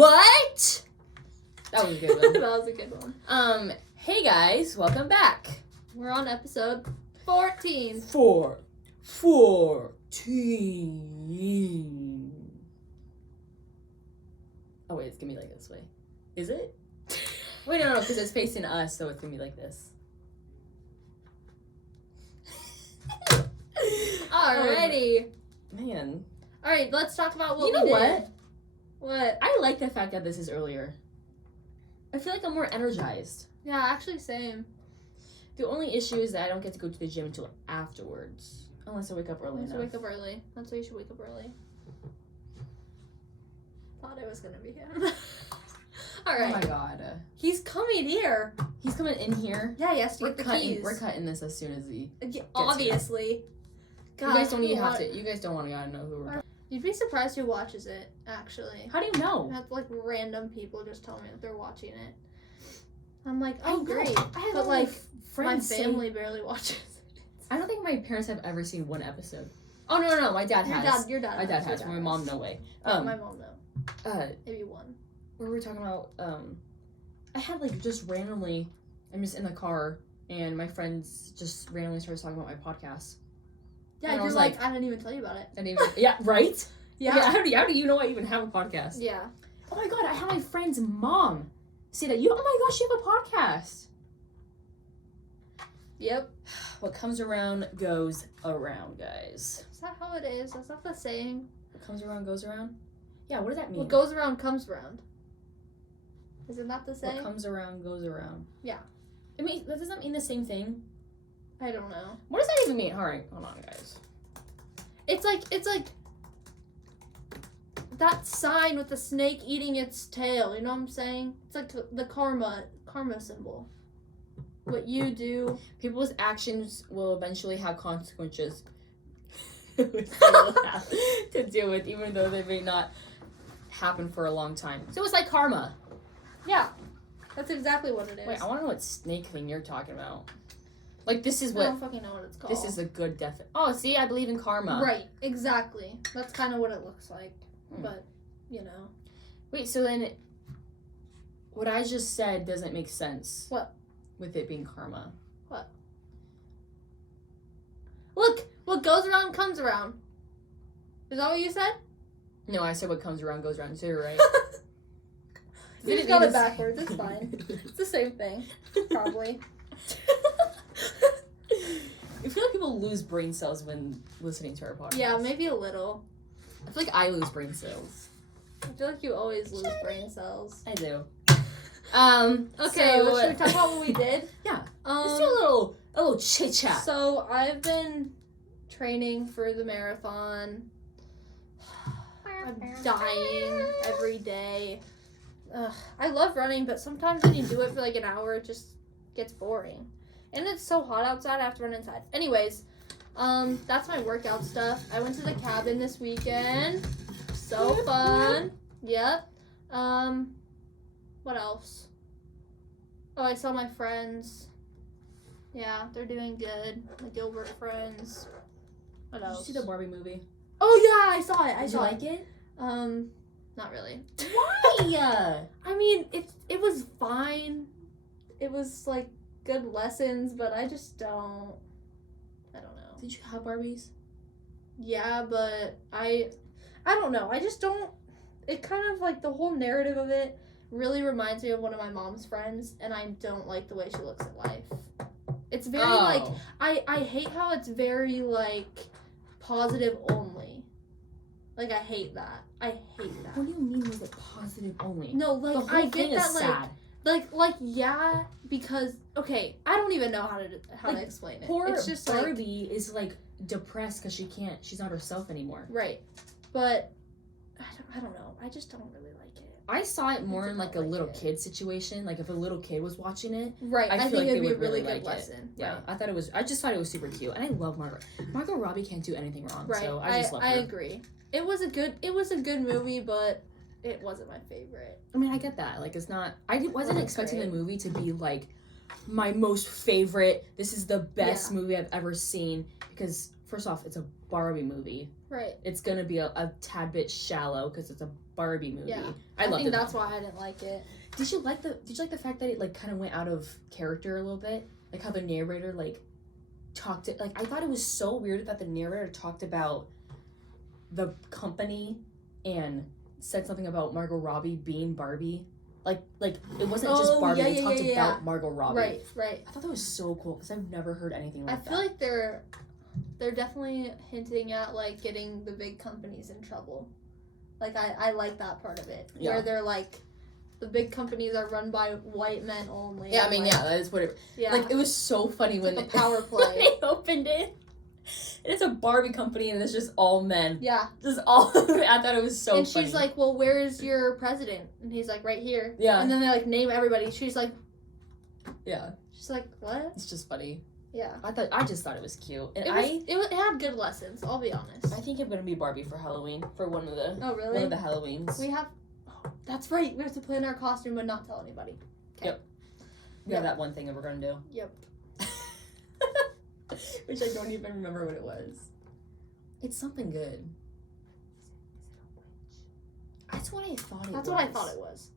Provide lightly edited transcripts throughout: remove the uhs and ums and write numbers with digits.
What? That was a good one. That was a good one. Hey guys, welcome back. We're on episode 14. 14. Oh wait, it's gonna be like this way. Is it? Wait, no, because it's facing us, so it's gonna be like this. Alrighty. Man. Alright, let's talk about what You know we did. what? What? I like the fact that this is earlier. I feel like I'm more energized. Yeah, actually same. The only issue is that I don't get to go to the gym until afterwards. Unless I wake up early You should enough. wake up early. That's why you should wake up early. Thought it was gonna be him. Alright. Oh my god. He's coming here. He's coming in here. Yeah, he has to get the keys. We're cutting this as soon as he Yeah, obviously. God, you guys don't even have to. You guys don't want to gotta know who we're. You'd be surprised who watches it, actually. How do you know? I have like random people just tell me that they're watching it. I'm like, oh I great. I have But like, friends. my family barely watches it. I don't think my parents have ever seen one episode. Oh no, my dad has. Your dad. My dad has. My mom, no way. My mom, no. Maybe one. What were we talking about? I had like just randomly. I'm just in the car, and my friends just randomly started talking about my podcast. Yeah, and you're like, I didn't even tell you about it. Yeah, right? Yeah. How do you know I even have a podcast? Yeah. Oh my god, I had my friend's mom say that oh my gosh, you have a podcast. Yep. What comes around goes around, guys. Is that how it is? That's not the saying. What comes around goes around? Yeah, what does that mean? What goes around comes around. Is it not the saying? What comes around goes around. Yeah. I mean, that doesn't mean the same thing. I don't know. What does that even mean? Alright, hold on, guys. It's like that sign with the snake eating its tail, you know what I'm saying? It's like the karma symbol. What you do. People's actions will eventually have consequences which they will have to deal with, even though they may not happen for a long time. So it's like karma. Yeah. That's exactly what it is. Wait, I want to know what snake thing you're talking about. Like, this is I what... don't fucking know what it's called. This is a good Oh, see, I believe in karma. Right, exactly. That's kind of what it looks like. But, you know. Wait, so then what I just said doesn't make sense. What? With it being karma. What? Look! What goes around comes around. Is that what you said? No, I said what comes around goes around, so you're right. You just got it backwards, it's fine. It's the same thing. Probably. I feel like people lose brain cells when listening to our podcast. Yeah, maybe a little. I feel like I lose brain cells. I feel like you always lose brain cells. I do. Okay, so, should we talk about what we did? Yeah. Let's do a little chit chat. So I've been training for the marathon. I'm dying every day. I love running, but sometimes when you do it for like an hour, it just gets boring. And it's so hot outside, I have to run inside. Anyways, that's my workout stuff. I went to the cabin this weekend. So fun. Yep. What else? Oh, I saw my friends. Yeah, they're doing good. My Gilbert friends. What else? Did you see the Barbie movie? Oh yeah, I saw it. Did you like it? Not really. Why? I mean, it was fine. It was like good lessons, but I just don't. I don't know. Did you have Barbies? Yeah, but I don't know. I just don't. It kind of like the whole narrative of it really reminds me of one of my mom's friends, and I don't like the way she looks at life. It's very like I hate how it's very like positive only. Like I hate that. I hate that. What do you mean with it positive only? No, like the whole I thing get that is like sad. Yeah, because okay, I don't even know how to Like, explain it. Poor It's just Barbie is like depressed because she's not herself anymore. Right, but I don't know. I just don't really like it. I saw it more in like a little kid situation. Like if a little kid was watching it, right? I feel think like it'd they be a would really really good like lesson. Yeah, Right. I just thought it was super cute, and I love Margot Robbie can't do anything wrong. Right. So I just love her. I agree. It was a good movie, but it wasn't my favorite. I mean, I get that. Like, it's not. I wasn't Wasn't expecting great. the movie to be like my most favorite. This is the best Yeah. movie I've ever seen because first off, it's a Barbie movie. Right. It's gonna be a tad bit shallow because it's a Barbie movie. Yeah. I loved think it. That's why I didn't like it. Did you like the fact that it like kind of went out of character a little bit? Like how the narrator like talked it. Like I thought it was so weird that the narrator talked about the company and said something about Margot Robbie being Barbie. Like it wasn't just Barbie. They talked about Margot Robbie. Right. I thought that was so cool because I've never heard anything like that. I feel like they're definitely hinting at like getting the big companies in trouble. Like I like that part of it. Yeah. Where they're like the big companies are run by white men only. Yeah, I mean, that is what it. Yeah. Like it was so funny it's when like a power play. when they opened it. And it's a Barbie company and it's just all men. Yeah. Just all. I thought it was so. And funny. she's like, "Well, where's your president?" And he's like, "Right here." Yeah. And then they like name everybody. She's like, yeah. She's like, "What?" It's just funny. Yeah. I just thought it was cute, and it had good lessons. I'll be honest. I think I'm gonna be Barbie for Halloween for one of the. Oh really? One of the Halloweens. We have. Oh, that's right. We have to plan our costume but not tell anybody. Okay. Yep. We have that one thing that we're gonna do. Yep. Which I don't even remember what it was. It's something good. That's what I thought it was. That's what I thought it was.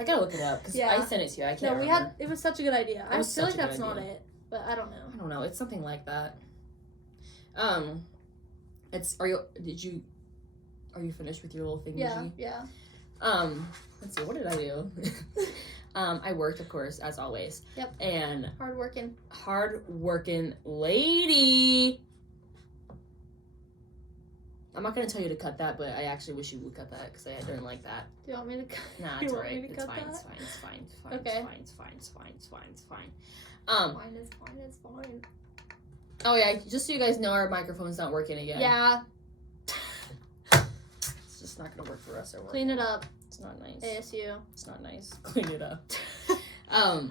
I gotta look it up because I sent it to you. I can't. No, it was such a good idea. I feel like that's not idea. it, but I don't know. I don't know. It's something like that. Are you finished with your little thingy? Yeah. Let's see. What did I do? I worked, of course, as always. Yep. And Hard working lady. I'm not gonna tell you to cut that, but I actually wish you would cut that because I didn't like that. Do you want me to cut? Nah, it's alright. It's fine. It's fine. It's fine. It's fine. Okay. It's fine. It's fine. It's fine. It's fine. It's fine. Oh yeah, just so you guys know, our microphone's not working again. Yeah. It's just not gonna work for us. Clean it up. It's not nice. ASU. It's not nice. Clean it up. I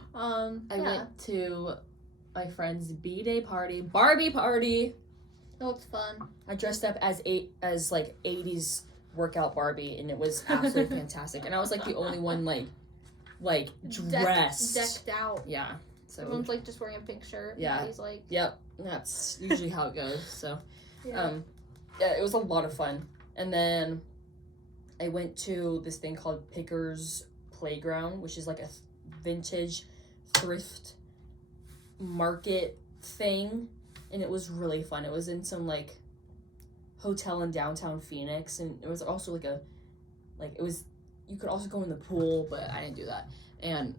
went to my friend's B-Day party, Barbie party. It looks fun. I dressed up as like 80s workout Barbie, and it was absolutely fantastic. And I was like the only one like dressed, decked out. Yeah. So everyone's like just wearing a pink shirt. Yeah. He's like. Yep. That's usually how it goes. So, yeah. Yeah, it was a lot of fun. And then I went to this thing called Pickers Playground, which is like a vintage thrift market thing, and it was really fun. It was in some like hotel in downtown Phoenix, and it was also you could also go in the pool, but I didn't do that. And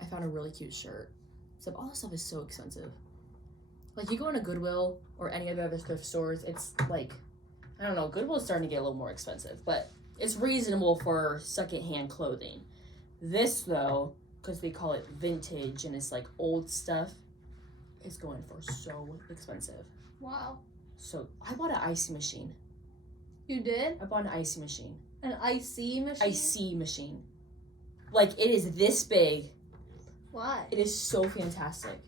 I found a really cute shirt. So all this stuff is so expensive. Like you go into Goodwill or any of the other thrift stores, it's like, I don't know, Goodwill's starting to get a little more expensive, but it's reasonable for secondhand clothing. This though, because they call it vintage and it's like old stuff, is going for so expensive. Wow. So I bought an icy machine. You did? I bought an icy machine. An icy machine? Icy machine. Like it is this big. Why? It is so fantastic.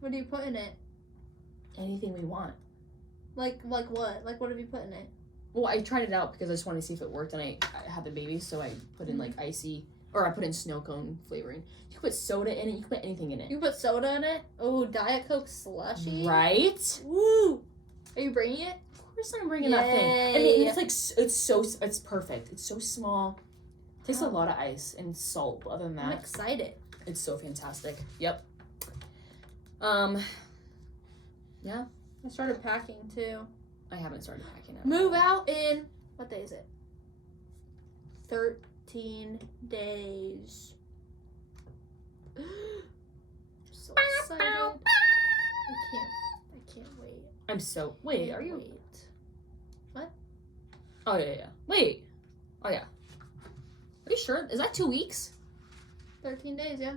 What do you put in it? Anything we want. Like what? Like what have you put in it? Well, I tried it out because I just wanted to see if it worked, and I had the baby, so I put in like icy, or I put in snow cone flavoring. You can put soda in it. You can put anything in it. You put soda in it? Oh, Diet Coke slushy. Right? Woo! Are you bringing it? Of course I'm bringing that thing. I mean, it's like it's perfect. It's so small. It takes a lot of ice and salt. But other than that, I'm excited. It's so fantastic. Yep. Yeah. I started packing too. I haven't started packing it. Move out in, what day is it? 13 days. I'm so excited. I can't wait. I'm so, wait, are you? Wait. What? Oh, yeah. Wait. Oh, yeah. Are you sure? Is that 2 weeks? 13 days, yeah.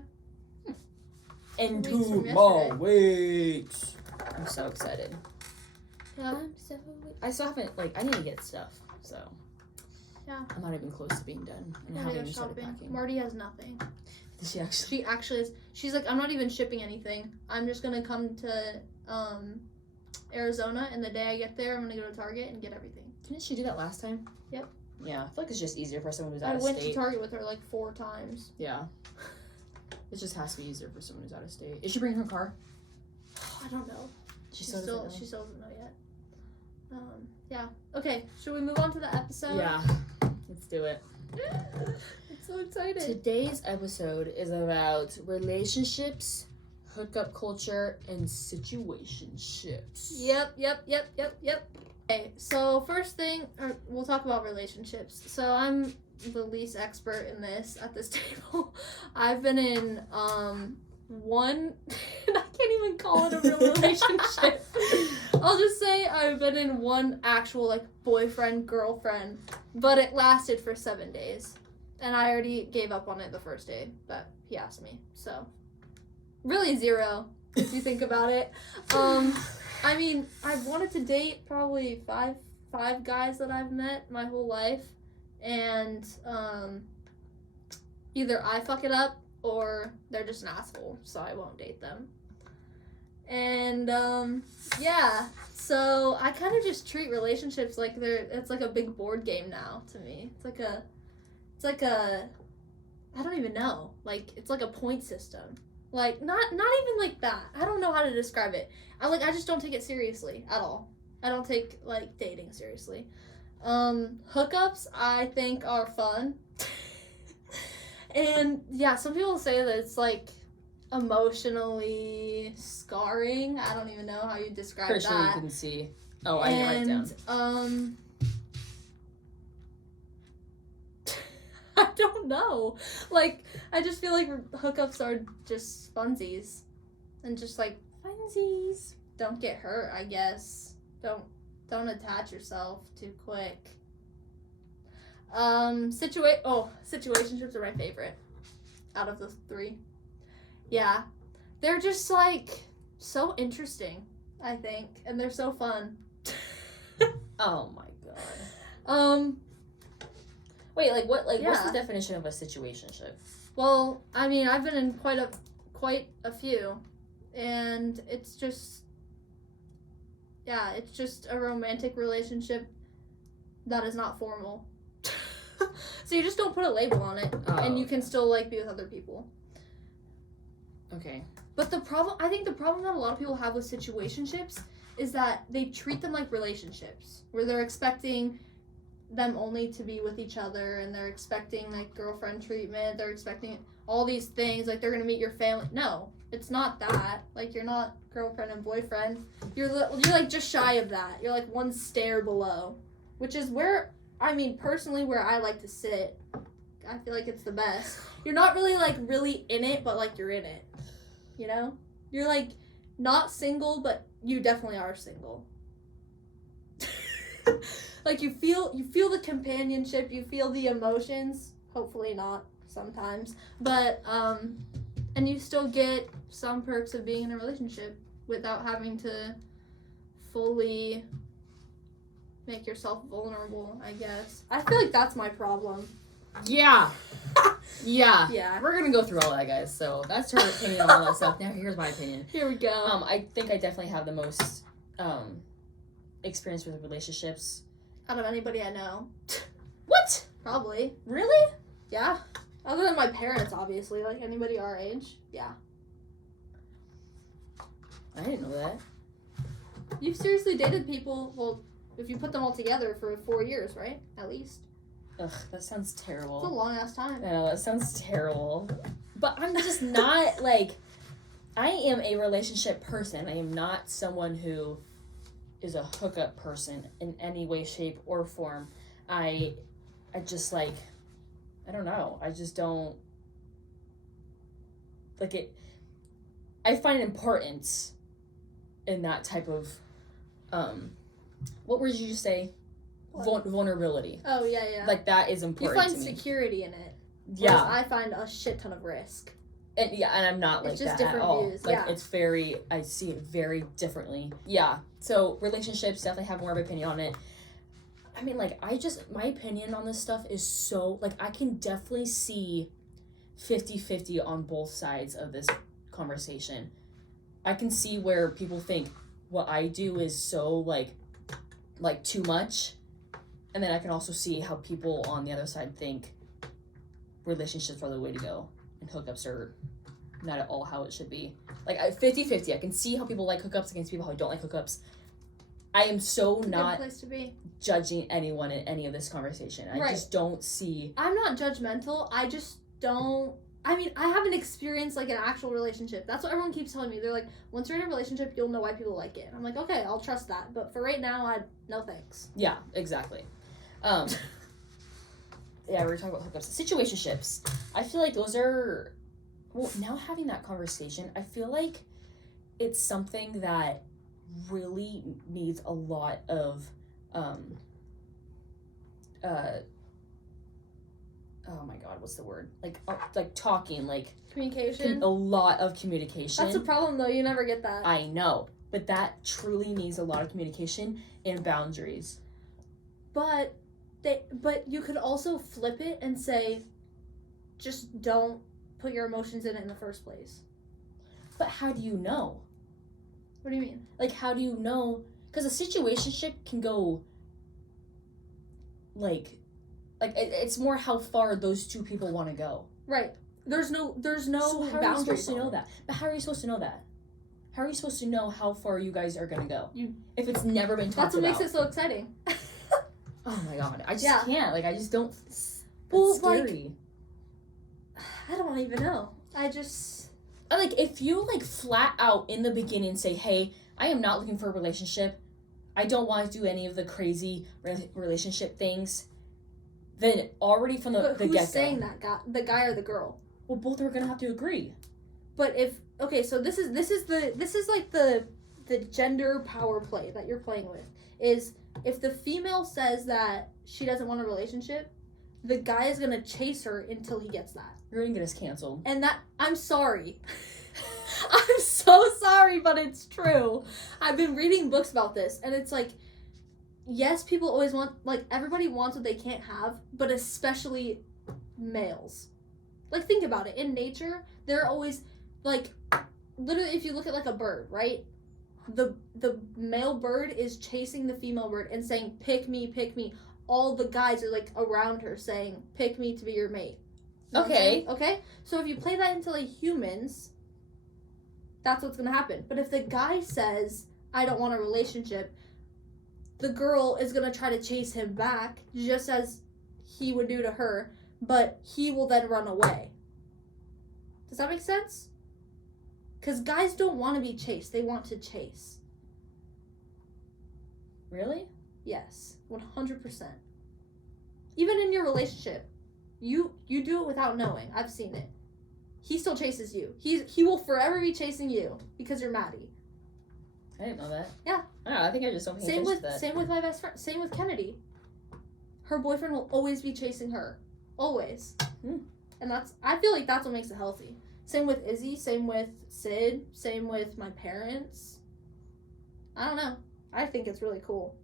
And 2 weeks 2 from more weeks. I'm so excited. Yeah. I still haven't, I need to get stuff, so. Yeah. I'm not even close to being done. And I haven't even started packing. Marty has nothing. Did she actually? She actually is. She's like, I'm not even shipping anything. I'm just gonna come to Arizona, and the day I get there, I'm gonna go to Target and get everything. Didn't she do that last time? Yep. Yeah, I feel like it's just easier for someone who's out of I state. went to Target with her like 4 times. Yeah. It just has to be easier for someone who's out of state. Is she bringing her car? I don't know. She She still doesn't know. doesn't know yet. Yeah. Okay, should we move on to the episode? Yeah, let's do it. I'm so excited. Today's episode is about relationships, hookup culture, and situationships. Yep. Okay, so first thing, we'll talk about relationships. So I'm the least expert in this at this table. I've been in one, and I can't even call it a real relationship. I'll just say I've been in one actual like boyfriend girlfriend, but it lasted for 7 days, and I already gave up on it the first day that he asked me. So really 0 if you think about it. I mean, I've wanted to date probably five guys that I've met my whole life, and either I fuck it up or they're just an asshole, so I won't date them. And yeah, so I kind of just treat relationships like it's like a big board game now to me. It's like a I don't even know. Like it's like a point system. Like not even like that. I don't know how to describe it. I just don't take it seriously at all. I don't take like dating seriously. Hookups I think are fun. And yeah, some people say that it's like emotionally scarring. I don't even know how you describe Pretty that. sure you can see. Oh, I didn't write it down. I don't know. Like, I just feel like hookups are just funsies. And just like, funsies. Don't get hurt, I guess. Don't attach yourself too quick. Situationships are my favorite out of the 3. Yeah. They're just like so interesting, I think. And they're so fun. Oh my god. Wait, like what? Like, yeah. What's the definition of a situationship? Well, I mean, I've been in quite a few, and it's just a romantic relationship that is not formal. So you just don't put a label on it, and you can still like be with other people. Okay. But I think the problem that a lot of people have with situationships is that they treat them like relationships, where they're expecting them only to be with each other, and they're expecting like girlfriend treatment, they're expecting all these things, like they're gonna meet your family. No, it's not that. Like, you're not girlfriend and boyfriend. You're like just shy of that. You're like one stair below, which is where, I mean, personally, where I like to sit. I feel like it's the best. You're not really like really in it, but like you're in it, you know? You're like not single, but you definitely are single. Like you feel the companionship, you feel the emotions, hopefully not sometimes, but and you still get some perks of being in a relationship without having to fully make yourself vulnerable, I guess. I feel like that's my problem. Yeah. Yeah. Yeah. We're gonna go through all that, guys. So that's her opinion on all that stuff. Now here's my opinion. Here we go. I think I definitely have the most experience with relationships. Out of anybody I know. What? Probably. Really? Yeah. Other than my parents, obviously. Like, anybody our age. Yeah. I didn't know that. You've seriously dated people, well, if you put them all together, for 4 years, right? At least. Ugh, that sounds terrible. It's a long-ass time. I know, that sounds terrible. But I'm just not, like, I am a relationship person. I am not someone who is a hookup person in any way, shape, or form. I just, like, I don't know. I just don't, like, it. I find importance in that type of, what word did you say? Vulnerability. Oh, yeah. Like, that is important to me. You find security in it. Yeah. I find a shit ton of risk. And I'm not like that at all. Views. Like, it's very, I see it very differently. Yeah. So relationships, definitely have more of an opinion on it. I mean, like, my opinion on this stuff is so, like, I can definitely see 50-50 on both sides of this conversation. I can see where people think what I do is so, like too much. And then I can also see how people on the other side think relationships are the way to go and hookups are not at all how it should be. Like, 50-50. I can see how people like hookups against people who don't like hookups. I am so not place to be. judging anyone in any of this conversation. I just don't see... I'm not judgmental. I just don't... I mean, I haven't experienced, like, an actual relationship. That's what everyone keeps telling me. They're like, once you're in a relationship, you'll know why people like it. I'm like, okay, I'll trust that. But for right now, no thanks. Yeah, exactly. Yeah, we were talking about hookups. Situationships. I feel like those are... Well, now having that conversation, I feel like it's something that really needs a lot of, oh my god, what's the word? Like talking, like... Communication? A lot of communication. That's a problem, though. You never get that. I know. But that truly needs a lot of communication and boundaries. But you could also flip it and say, just don't put your emotions in it in the first place. But how do you know? What do you mean? Like, how do you know? Because a situationship can go, like it's more how far those two people want to go. Right. There's no So how are you supposed to know it. that? But how are you supposed to know that? How are you supposed to know how far you guys are gonna go? If it's never been talked about. That's what makes it so exciting. Oh my god. I just can't. Like, I just don't... It's Like, scary. I don't even know. Like, if you, like, flat out in the beginning say, hey, I am not looking for a relationship, I don't want to do any of the crazy relationship things, then already from the get-go... Who's saying that? The guy or the girl? Well, both are gonna have to agree. But if... Okay, so this is like the gender power play that you're playing with. Is if the female says that she doesn't want a relationship, the guy is gonna chase her until he gets that. You're gonna get us canceled. And that... I'm sorry. I'm so sorry, but it's true. I've been reading books about this, and it's like, yes, people always want, like, everybody wants what they can't have, but especially males. Like, think about it. In nature, they're always, like, literally, if you look at, like, a bird, right? The male bird is chasing the female bird and saying, pick me, pick me. All the guys are, like, around her saying, pick me to be your mate. You know Okay. Okay? So if you play that into, like, humans, that's what's gonna happen. But if the guy says, I don't want a relationship, the girl is gonna try to chase him back, just as he would do to her, but he will then run away. Does that make sense? Because guys don't want to be chased. They want to chase. Really? Yes. 100%. Even in your relationship, you do it without knowing. I've seen it. He still chases you. He will forever be chasing you because you're Maddie. I didn't know that. Yeah. I don't know. I think I just don't pay attention to that. Same with my best friend. Same with Kennedy. Her boyfriend will always be chasing her. Always. And I feel like that's what makes it healthy. Same with Izzy. Same with Sid. Same with my parents. I don't know. I think it's really cool.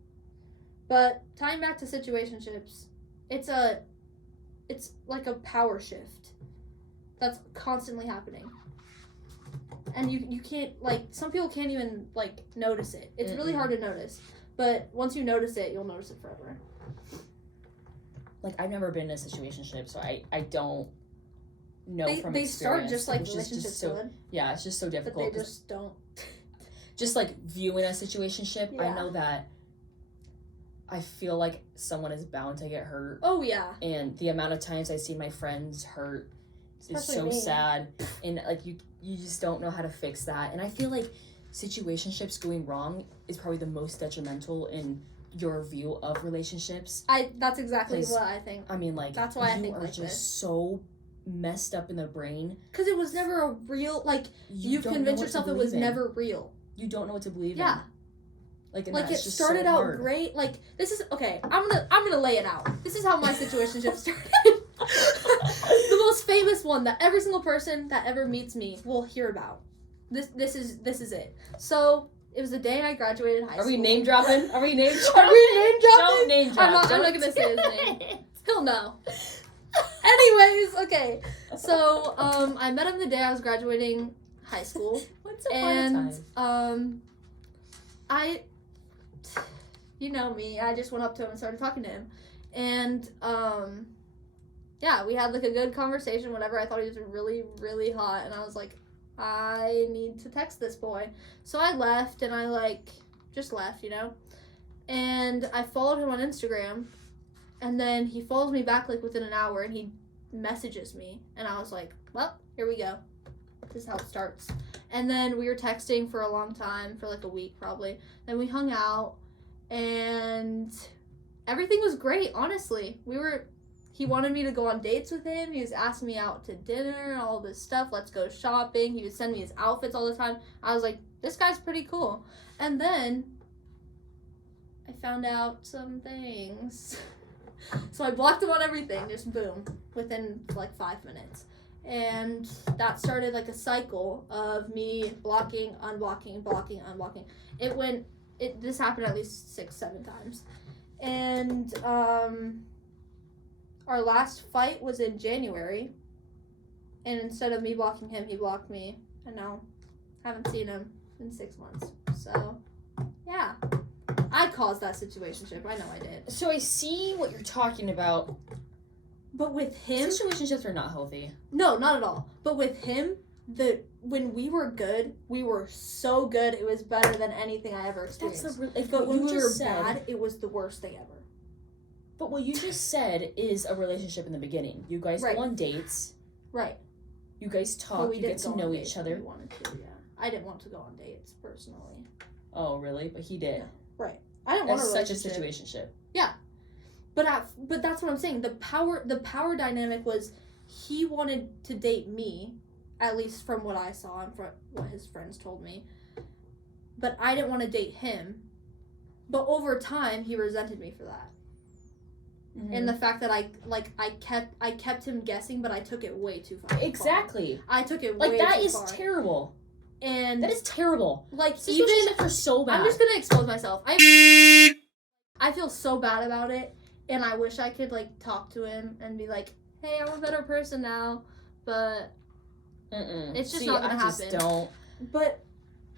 But tying back to situationships, it's like a power shift that's constantly happening. And you can't, like, some people can't even, like, notice it. It's really hard to notice. But once you notice it, you'll notice it forever. Like, I've never been in a situationship, so I don't know from experience. They start just like relationships would. Yeah, it's just so difficult. But they just don't. Just, like, viewing a situationship, Yeah. I know that I feel like someone is bound to get hurt. Oh, yeah. And the amount of times I see my friends hurt is so me. sad. And, like, you just don't know how to fix that. And I feel like situationships going wrong is probably the most detrimental in your view of relationships. That's exactly what I think. I mean, like, that's why I think you are like just this. So messed up in the brain. Because it was never a real, like, you've convinced yourself it was never real. You don't know what to believe in. Yeah. Like, and it that's just started so out hard. great. Like, this is, okay, I'm gonna lay it out. This is how my situationship started. The most famous one that every single person that ever meets me will hear about. This is it. So, it was the day I graduated high school. Are we name dropping? Are we name dropping? Don't name drop. I'm not gonna say his name. He'll know. Anyways, okay. So, I met him the day I was graduating high school. Once upon a time. You know me, I just went up to him and started talking to him. And, yeah, we had, like, a good conversation, whatever. I thought he was really, really hot. And I was like, I need to text this boy. So I left, and I, like, just left, you know? And I followed him on Instagram, and then he follows me back, like, within an hour, and he messages me. And I was like, well, here we go. This is how it starts. And then we were texting for a long time, for, like, a week, probably. Then we hung out, and everything was great, honestly. He wanted me to go on dates with him. He was asking me out to dinner, all this stuff. Let's go shopping. He would send me his outfits all the time. I was like, this guy's pretty cool. And then I found out some things. So I blocked him on everything, just boom, within like 5 minutes. And that started like a cycle of me blocking, unblocking, blocking, unblocking. This happened at least 6-7 times. And our last fight was in January, and instead of me blocking him, he blocked me, and now I haven't seen him in 6 months. So, yeah. I caused that situationship. I know I did. So I see what you're talking about. But with him... Situationships are not healthy. No, not at all. But with him, when we were good, we were so good, it was better than anything I ever experienced. But when we were bad, it was the worst thing ever. But what you just said is a relationship in the beginning. You guys go on dates. Right. You guys talk. You get to know each other. We wanted to, yeah. I didn't want to go on dates, personally. Oh, really? But he did. Yeah. Right. I didn't want a relationship. Such a situationship. Yeah. But that's what I'm saying. The power dynamic was he wanted to date me, at least from what I saw and from what his friends told me. But I didn't want to date him. But over time, he resented me for that. Mm-hmm. And the fact that I kept him guessing, but I took it way too far. Exactly. I took it way too far. That is terrible. And that is terrible. Like, situationships are so bad. I'm just gonna expose myself. I feel so bad about it, and I wish I could like talk to him and be like, "Hey, I'm a better person now," but it's just not gonna happen. Just don't. But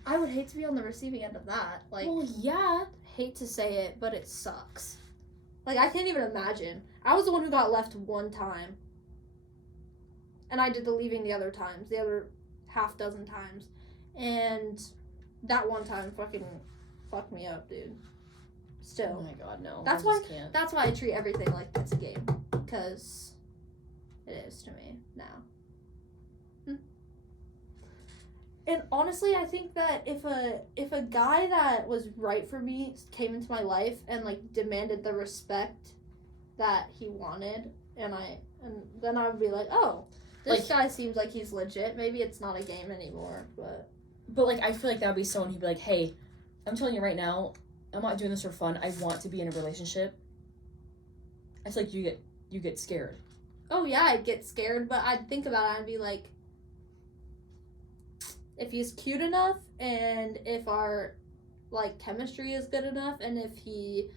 I would hate to be on the receiving end of that. Like, well, yeah. Hate to say it, but it sucks. Like, I can't even imagine. I was the one who got left one time. And I did the leaving the other times. The other half dozen times. And that one time fucking fucked me up, dude. Still. Oh my god, no. That's why I treat everything like it's a game. Because it is to me now. And honestly, I think that if a guy that was right for me came into my life and like demanded the respect that he wanted, and then I would be like, oh, this guy seems like he's legit. Maybe it's not a game anymore, but like I feel like that would be someone who'd be like, hey, I'm telling you right now, I'm not doing this for fun. I want to be in a relationship. I feel like you get scared. Oh yeah, I'd get scared, but I'd think about it and be like, if he's cute enough, and if our, like, chemistry is good enough, and if he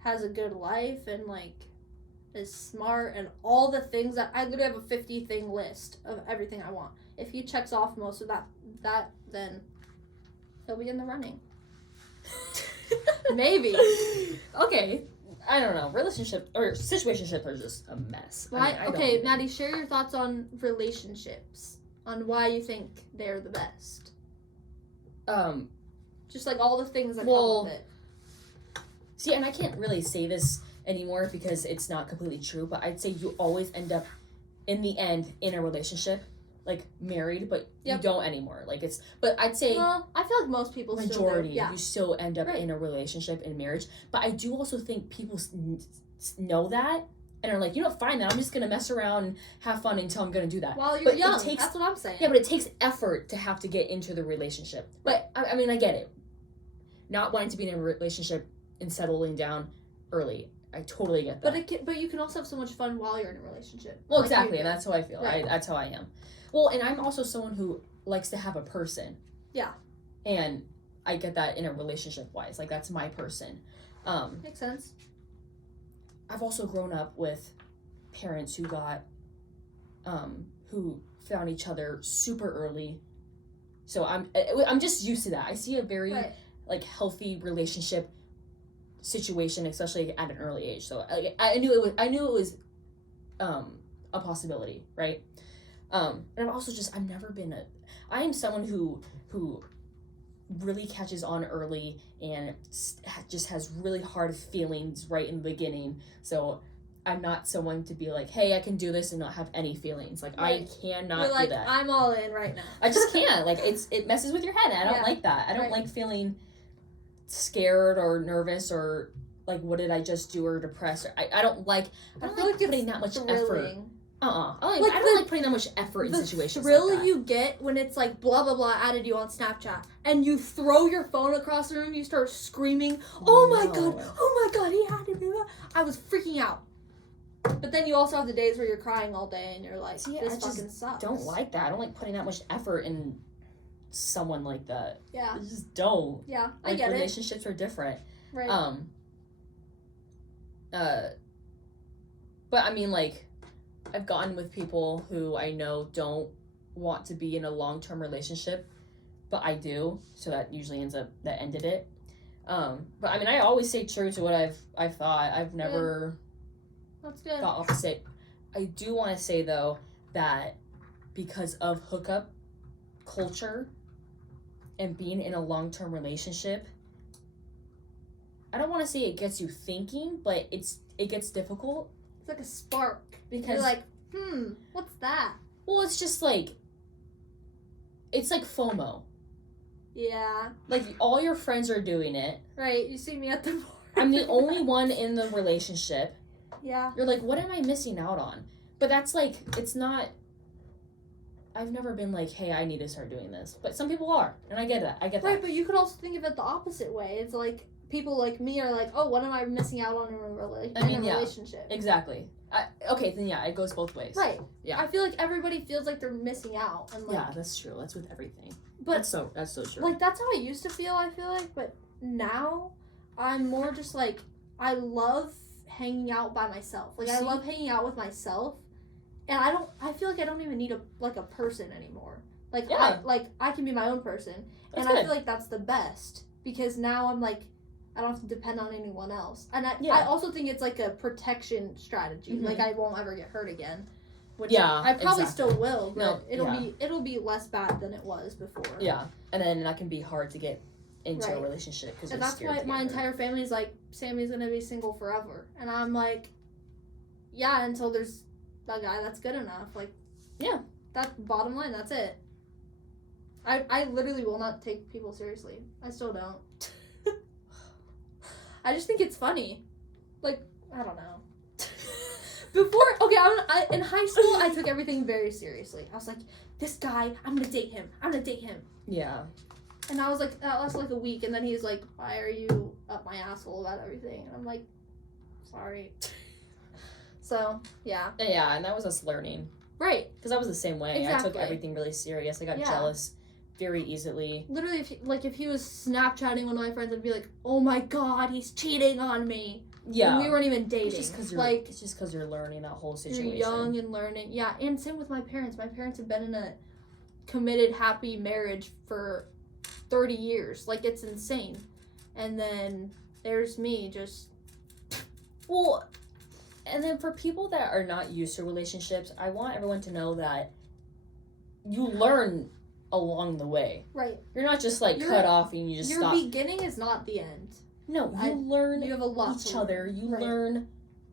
has a good life, and, like, is smart, and all the things that, I literally have a 50-thing list of everything I want. If he checks off most of that, then he'll be in the running. Maybe. Okay. I don't know. Relationship, or situationships are just a mess. Okay, Maddie, share your thoughts on relationships. On why you think they're the best. Just like all the things that come with it. See, and I can't really say this anymore because it's not completely true, but I'd say you always end up, in the end, in a relationship, like married, but you don't anymore. Like but I'd say... Well, I feel like most people majority, still do. Yeah. You still end up in a relationship, in marriage. But I do also think people know that, and are like, you know, fine, then I'm just going to mess around and have fun until I'm going to do that. While you're young, that's what I'm saying. Yeah, but it takes effort to have to get into the relationship. But, I mean, I get it. Not wanting to be in a relationship and settling down early. I totally get that. But you can also have so much fun while you're in a relationship. Well, exactly, and that's how I feel. Right. That's how I am. Well, and I'm also someone who likes to have a person. Yeah. And I get that in a relationship-wise. Like, that's my person. Makes sense. I've also grown up with parents who who found each other super early. So I'm just used to that. I see a very like healthy relationship situation, especially at an early age. So I knew it was a possibility, right? And I've never been I am someone who really catches on early and just has really hard feelings right in the beginning. So I'm not someone to be like, hey, I can do this and not have any feelings. Like, Right. I cannot You're like, do that. I'm all in right now. I just can't. Like, it messes with your head. And I don't like that. I don't like feeling scared or nervous or like, what did I just do, or depressed. Or, I don't like putting that much effort. I don't like putting that much effort in situations like that. The thrill you get when it's like blah blah blah added you on Snapchat and you throw your phone across the room, you start screaming, oh my god, he added me. I was freaking out. But then you also have the days where you're crying all day and you're like, this fucking sucks. Don't like that. I don't like putting that much effort in someone like that. Yeah. I just don't. Yeah, I get relationships are different. Right. But I mean, like, I've gotten with people who I know don't want to be in a long-term relationship, but I do, so that usually that ended it. But I mean, I always stay true to what I've thought. I've never That's good. thought opposite. I do want to say though that because of hookup culture and being in a long-term relationship, I don't want to say it gets you thinking, but it gets difficult. It's like a spark. Because you're like, what's that? Well, it's just like, it's like FOMO. Yeah. Like, all your friends are doing it. Right, you see me at the bar. I'm the only one in the relationship. Yeah. You're like, what am I missing out on? But that's like, it's not, I've never been like, hey, I need to start doing this. But some people are, and I get that. Right, but you could also think of it the opposite way. It's like, people like me are like, oh, what am I missing out on in a relationship? Exactly. Okay, then yeah, it goes both ways. Right. Yeah. I feel like everybody feels like they're missing out. And like, yeah, that's true. That's with everything. But that's so true. Like, that's how I used to feel, I feel like. But now, I'm more just like, I love hanging out by myself. Like, I love hanging out with myself. And I feel like I don't even need a person anymore. Like, yeah. I can be my own person. That's and good. I feel like that's the best. Because now I'm like, I don't have to depend on anyone else. And I also think it's like a protection strategy. Mm-hmm. Like, I won't ever get hurt again. Which yeah, I probably still will, but no, it'll be less bad than it was before. Yeah, and then that can be hard to get into a relationship because and that's why my entire family is like, Sammy's gonna be single forever, and I'm like, yeah, until there's a guy that's good enough. Like, yeah, that's bottom line. That's it. I literally will not take people seriously. I still don't. I just think it's funny. Like, I don't know. In high school, I took everything very seriously. I was like, this guy, I'm gonna date him. Yeah. And I was like, that lasted like a week, and then he's like, why are you up my asshole about everything? And I'm like, sorry. So, yeah. Yeah, and that was us learning. Right. Because I was the same way. Exactly. I took everything really serious. I got jealous very easily. Literally, if he was Snapchatting one of my friends, I'd be like, oh my god, he's cheating on me. Yeah. And we weren't even dating. It's just because you're learning that whole situation. You're young and learning. Yeah, and same with my parents. My parents have been in a committed, happy marriage for 30 years. Like, it's insane. And then there's me just... Well, and then for people that are not used to relationships, I want everyone to know that you learn along the way. Right. You're not just, like, cut off and you just stop. Your beginning is not the end. No, you learn you have a lot each other. You learn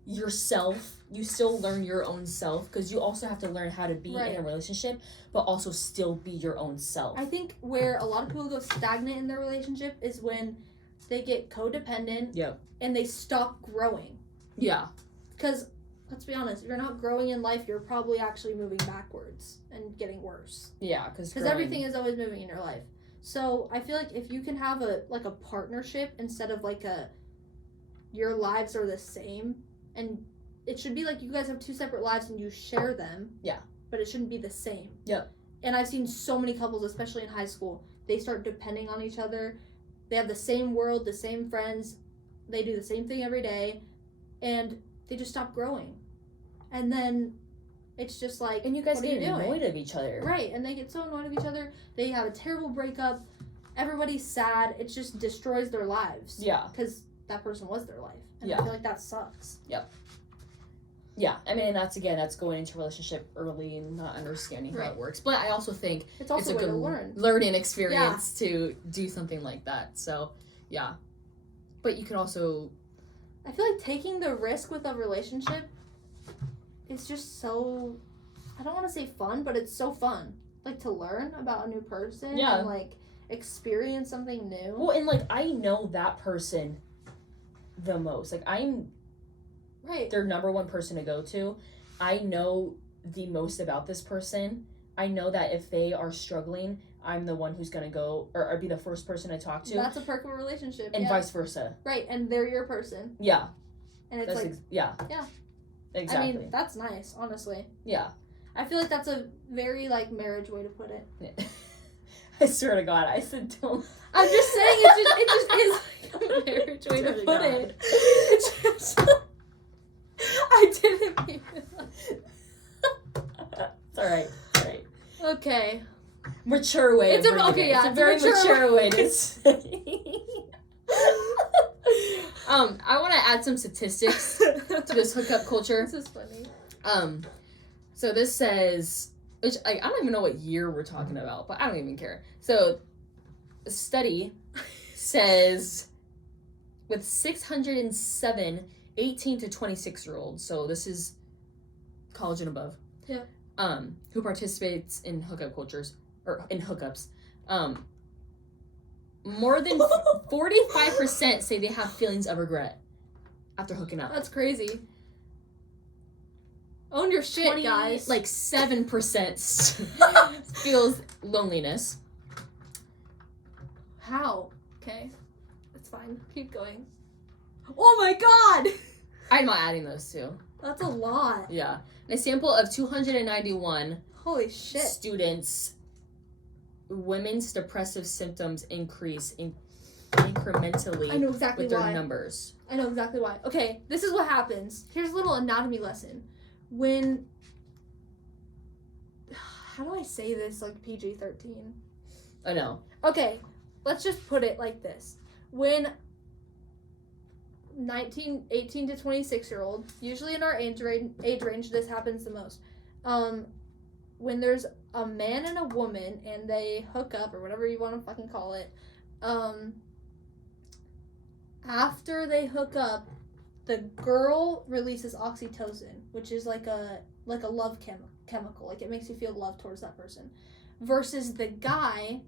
yourself. You still learn your own self because you also have to learn how to be in a relationship, but also still be your own self. I think where a lot of people go stagnant in their relationship is when they get codependent and they stop growing. Yeah. Because, let's be honest, if you're not growing in life, you're probably actually moving backwards and getting worse. Yeah, because everything is always moving in your life. So, I feel like if you can have a partnership instead of your lives are the same, and it should be like you guys have two separate lives and you share them. Yeah. But it shouldn't be the same. Yep. And I've seen so many couples, especially in high school, they start depending on each other. They have the same world, the same friends. They do the same thing every day. And they just stop growing. And then it's just like, and you guys get annoyed of each other. Right, and they get so annoyed of each other. They have a terrible breakup. Everybody's sad. It just destroys their lives. Yeah. Because that person was their life. And I feel like that sucks. Yep. Yeah, I mean, that's going into a relationship early and not understanding how it works. But I also think it's also a a way good to learn. learning experience to do something like that. So, yeah. But you can also... I feel like taking the risk with a relationship is just so... I don't want to say fun, but it's so fun. Like, to learn about a new person and, like, experience something new. Well, and, like, I know that person the most. Like, I'm... Right. their number one person to go to. I know the most about this person. I know that if they are struggling, I'm the one who's going to go or be the first person to talk to. That's a perk of a relationship. And vice versa. Right, and they're your person. Yeah. And it's like... yeah. Exactly. I mean, that's nice, honestly. Yeah. I feel like that's a very, like, marriage way to put it. Yeah. I swear to God, I said don't. I'm just saying it just is like a marriage way to put it. It's just... I didn't mean it. It's alright. Okay. Mature way. It's a very mature way to say. I want to add some statistics to this hookup culture. This is funny. So this says, which I don't even know what year we're talking about, but I don't even care. So, a study says with 607 18 to 26-year-olds, so this is college and above, who participates in hookup cultures, or in hookups, more than 45% say they have feelings of regret after hooking up. That's crazy. Own your shit, guys. Like 7% feels loneliness. How? Okay. That's fine. Keep going. Oh my God! I'm not adding those two. That's a lot. Yeah. A sample of 291 holy shit students, women's depressive symptoms increase incrementally I know exactly with their why. numbers. I know exactly why. Okay, this is what happens. Here's a little anatomy lesson. When... How do I say this like PG-13? I know. Okay, let's just put it like this. When 18 to 26-year-old, usually in our age range, this happens the most. When there's a man and a woman and they hook up, or whatever you want to fucking call it, after they hook up, the girl releases oxytocin, which is like a love chemical. Like, it makes you feel love towards that person. Versus the guy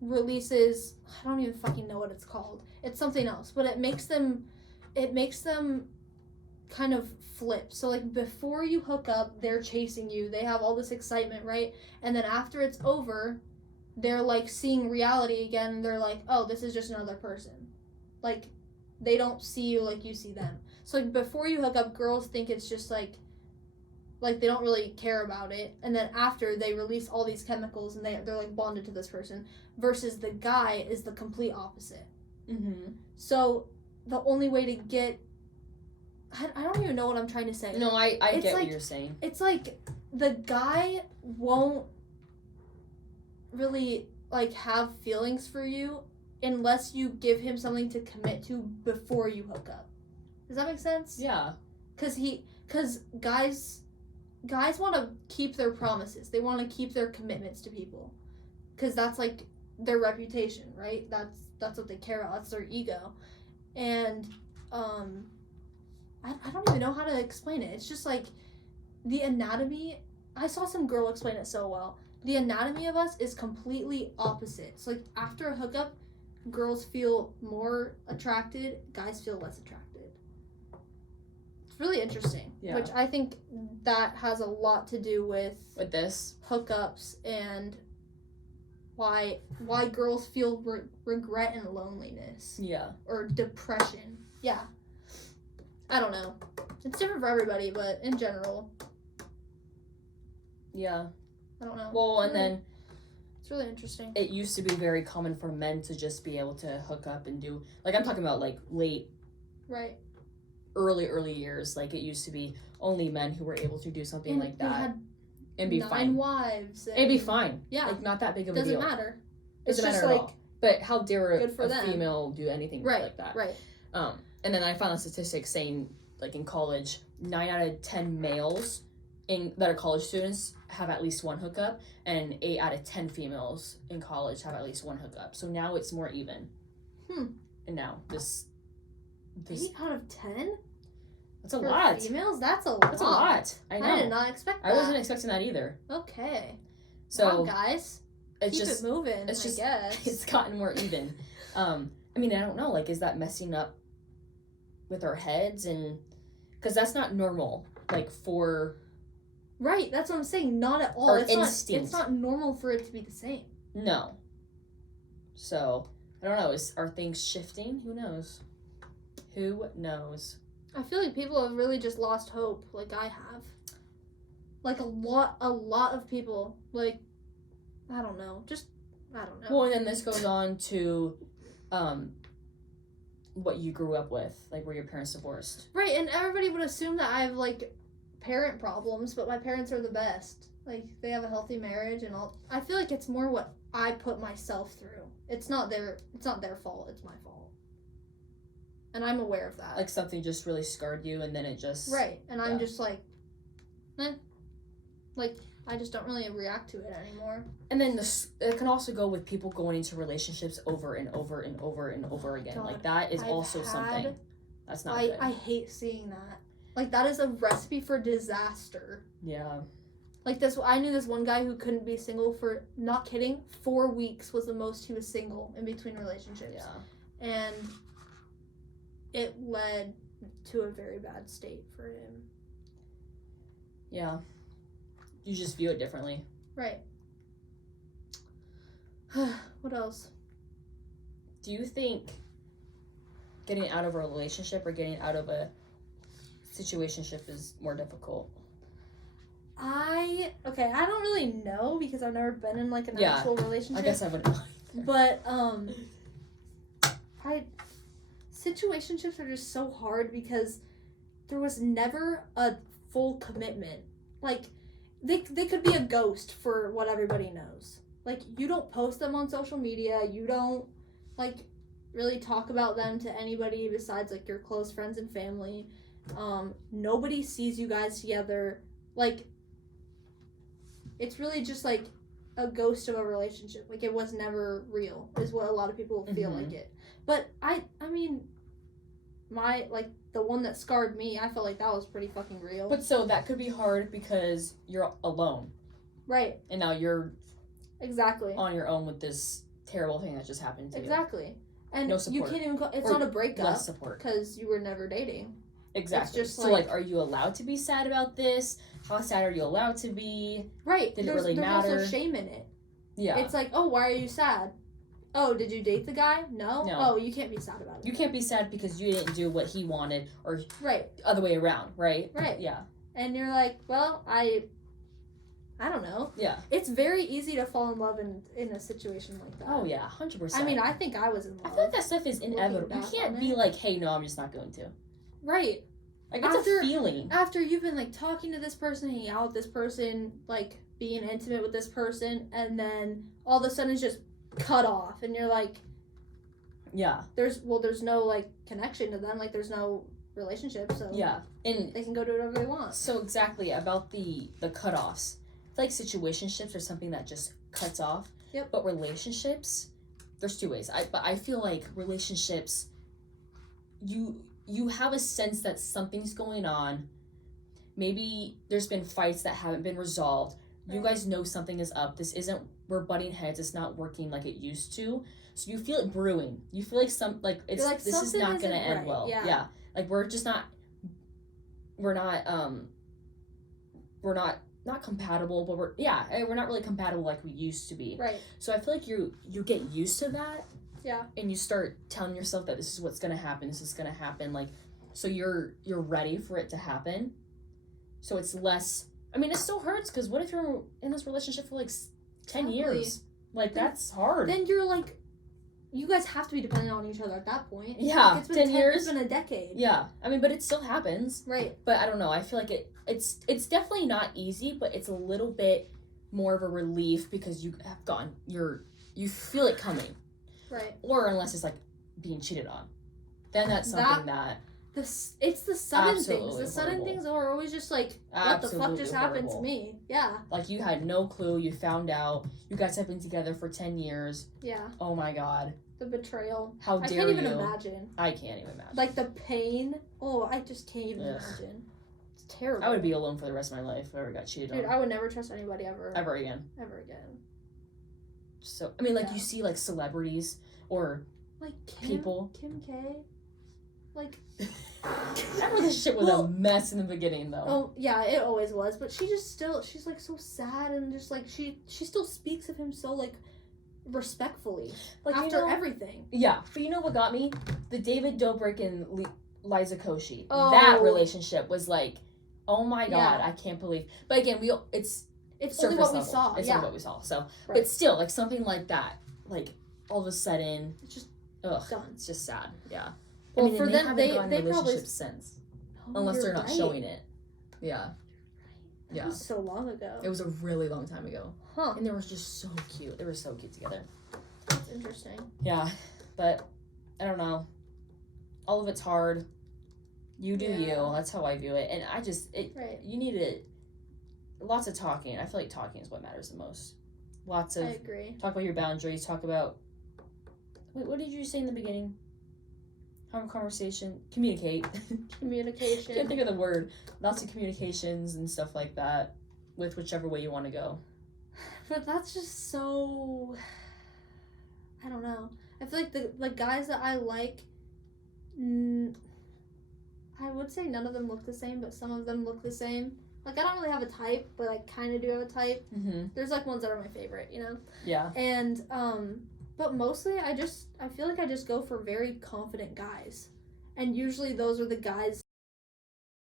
releases, I don't even fucking know what it's called. It's something else, but it makes them kind of flip. So, like, before you hook up, they're chasing you. They have all this excitement, right? And then after it's over, they're, like, seeing reality again. And they're like, oh, this is just another person. Like, they don't see you like you see them. So, like, before you hook up, girls think it's just, like they don't really care about it. And then after, they release all these chemicals and they're like, bonded to this person. Versus the guy is the complete opposite. Mm-hmm. So, the only way to get... I don't even know what I'm trying to say. No, I get like, what you're saying. It's like the guy won't really, like, have feelings for you unless you give him something to commit to before you hook up. Does that make sense? Yeah. Because guys want to keep their promises. They want to keep their commitments to people. Because that's, like, their reputation, right? That's what they care about. That's their ego. And, I don't even know how to explain it. It's just, like, the anatomy... I saw some girl explain it so well. The anatomy of us is completely opposite. So, like, after a hookup, girls feel more attracted, guys feel less attracted. It's really interesting. Yeah. Which I think that has a lot to do with this hookups and why girls feel regret and loneliness. Yeah. Or depression. Yeah. I don't know. It's different for everybody, but in general. Yeah. I don't know. Well, and then... It's really interesting. It used to be very common for men to just be able to hook up and do... Like, I'm talking about, like, late... Right. Early years. Like, it used to be only men who were able to do something like that. Had and be 9 fine. Wives. It'd be fine. Yeah. Like, not that big of a Doesn't deal. matter. Doesn't It's matter just at all. But how dare a them. female do anything like that? Right. And then I found a statistic saying like in college, 9 out of 10 males that are college students have at least one hookup, and 8 out of 10 females in college have at least one hookup. So now it's more even. And now this 8 out of 10? That's a lot. Females? That's a lot. That's a lot. I know. I did not expect that. I wasn't expecting that either. Okay. So wow, guys. It's Keep just it moving, it's just, I guess. It's gotten more even. I mean, I don't know. Like, is that messing up with our heads? And because that's not normal. Like, for right. That's what I'm saying. Not at all. our It's instinct. It's not normal for it to be the same. No. So I don't know. Are things shifting? Who knows? Who knows? I feel like people have really just lost hope, like I have. Like a lot of people. Like, I don't know. I don't know. Well, and then this goes on to what you grew up with, like were your parents divorced? Right, and everybody would assume that I have like parent problems, but my parents are the best. Like, they have a healthy marriage and all. I feel like it's more what I put myself through. It's not their fault, it's my fault. And I'm aware of that. Like something just really scarred you, and then it just right, and I'm just like, like I just don't really react to it anymore. And then it can also go with people going into relationships over and over and over and over again. God, like that is also something that's not good. I hate seeing that. Like, that is a recipe for disaster. Yeah. Like, I knew this one guy who couldn't be single for, not kidding, 4 weeks was the most he was single in between relationships. Yeah. And it led to a very bad state for him. Yeah. You just view it differently. Right. What else? Do you think getting out of a relationship or getting out of a situationship is more difficult? I don't really know because I've never been in like an actual relationship. I guess I wouldn't. But situationships are just so hard because there was never a full commitment. Like, they could be a ghost for what everybody knows. Like, you don't post them on social media. You don't like really talk about them to anybody besides like your close friends and family. Nobody sees you guys together. Like, it's really just like a ghost of a relationship. Like, it was never real is what a lot of people feel like it. But I mean, the one that scarred me, I felt like that was pretty fucking real. But so that could be hard because you're alone. Right. And now you're exactly on your own with this terrible thing that just happened to you. Exactly. And no support. You can't even it's not a breakup. Less support. Because you were never dating. Exactly. It's just so, are you allowed to be sad about this? How sad are you allowed to be? Right. Did it really matter? There's also shame in it. Yeah. It's like, oh, why are you sad? Oh, did you date the guy? No. Oh, you can't be sad about it. You can't be sad because you didn't do what he wanted, or right. Other way around, right? Right. Yeah. And you're like, well, I don't know. Yeah. It's very easy to fall in love in a situation like that. Oh yeah, 100%. I mean, I think I was in love. I feel like that stuff is inevitable. You can't be like, hey, no, I'm just not going to. Right. Like, it's a feeling. After you've been, like, talking to this person, hanging out with this person, like, being intimate with this person, and then all of a sudden it's just cut off, and you're like... Yeah. There's no, like, connection to them. Like, there's no relationship, so... Yeah. And they can go do whatever they want. So, exactly, about the cutoffs. I feel like situationships are something that just cuts off. Yep. But relationships, there's 2 ways. But I feel like relationships, you have a sense that something's going on. Maybe there's been fights that haven't been resolved. You guys know something is up. We're butting heads. It's not working like it used to. So you feel it brewing. You feel like this is not going to end well. Yeah. Like, we're not compatible, but we're not really compatible like we used to be. Right. So I feel like you get used to that. Yeah. And you start telling yourself that this is what's going to happen. This is going to happen. Like, so you're ready for it to happen. So it's less, I mean, it still hurts because what if you're in this relationship for like 10 years? Like, that's hard. Then you're like, you guys have to be dependent on each other at that point. Yeah. It's been 10 years. It's been a decade. Yeah. I mean, but it still happens. Right. But I don't know. I feel like it's definitely not easy, but it's a little bit more of a relief because you have you feel it coming. Right. Or unless it's like being cheated on. Then that's something it's the sudden Absolutely things. The sudden horrible. things are always just like, what Absolutely the fuck just happened to horrible. me? Yeah. Like, you had no clue. You found out. You guys have been together for 10 years. Yeah. Oh, my God. The betrayal. How dare you. I can't even imagine. I can't even imagine. Like, the pain. Oh, I just can't even Ugh. imagine. It's terrible. I would be alone for the rest of my life if I ever got cheated Dude, on. I would never trust anybody ever. Ever again. Ever again. So, I mean, like, Yeah. you see, like, celebrities or Like, people. Kim K. Like... That relationship was a mess in the beginning, though. Oh, yeah, it always was. But she's, like, so sad and just, like, she still speaks of him so, like, respectfully. Like, after everything. Yeah. But you know what got me? The David Dobrik and Liza Koshy. Oh. That relationship was, like, oh, my God, Yeah. I can't believe. But again, it's only what we level. saw. It's yeah. only what we saw. So, Right. but still, like, something like that. Like, all of a sudden, It's just ugh, done. it's just sad. Yeah. Well, I mean, for and them, haven't they gone in probably... relationships since. Oh, Unless you're they're not right. showing it. Yeah. That Yeah. was so long ago. It was a really long time ago. Huh. And they were just so cute. They were so cute together. That's interesting. Yeah. But, I don't know. All of it's hard. You do you. That's how I view it. And I just, Right. you need it. Lots of talking. I feel like talking is what matters the most. Lots of, I agree. talk about your boundaries. Talk about, wait, what did you say in the beginning? Have a conversation. Communicate. Communication. Can't think of the word. Lots of communications and stuff like that with whichever way you want to go. But that's just so... I don't know. I feel like the guys that I like... I would say none of them look the same, but some of them look the same. Like, I don't really have a type, but I kind of do have a type. Mm-hmm. There's, like, ones that are my favorite, you know? Yeah. And, but mostly I feel like I just go for very confident guys. And usually those are the guys